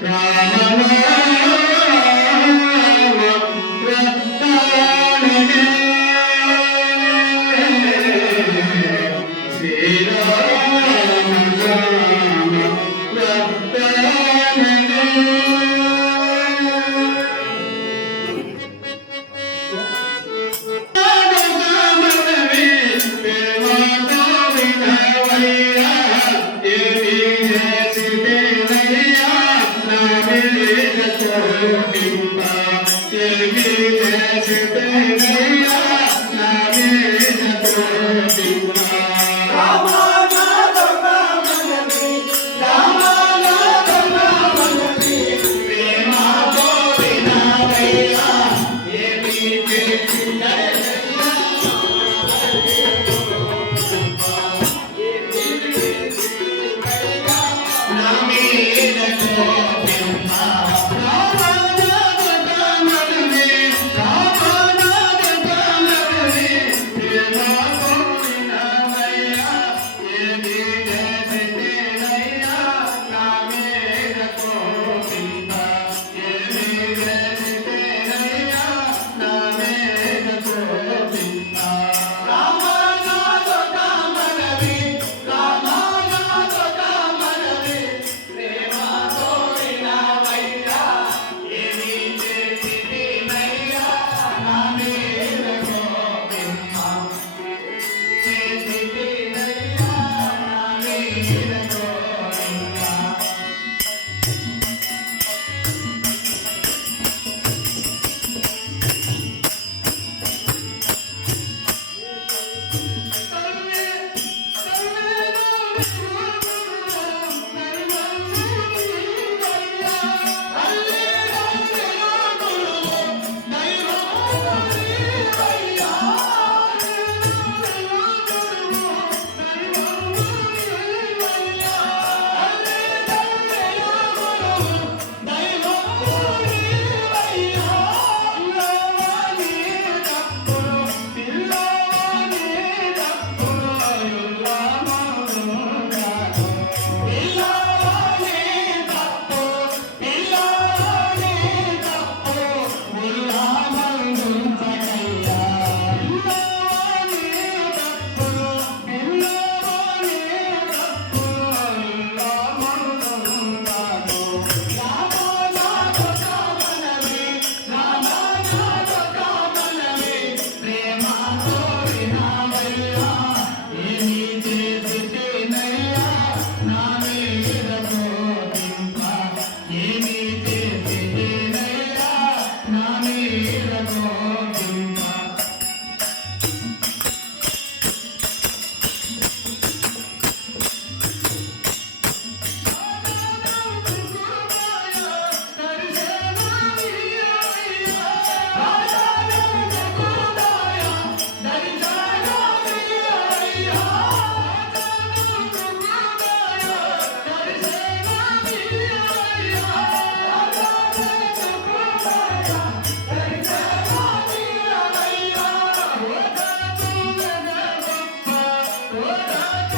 ప్రణామ Thank you. Bye.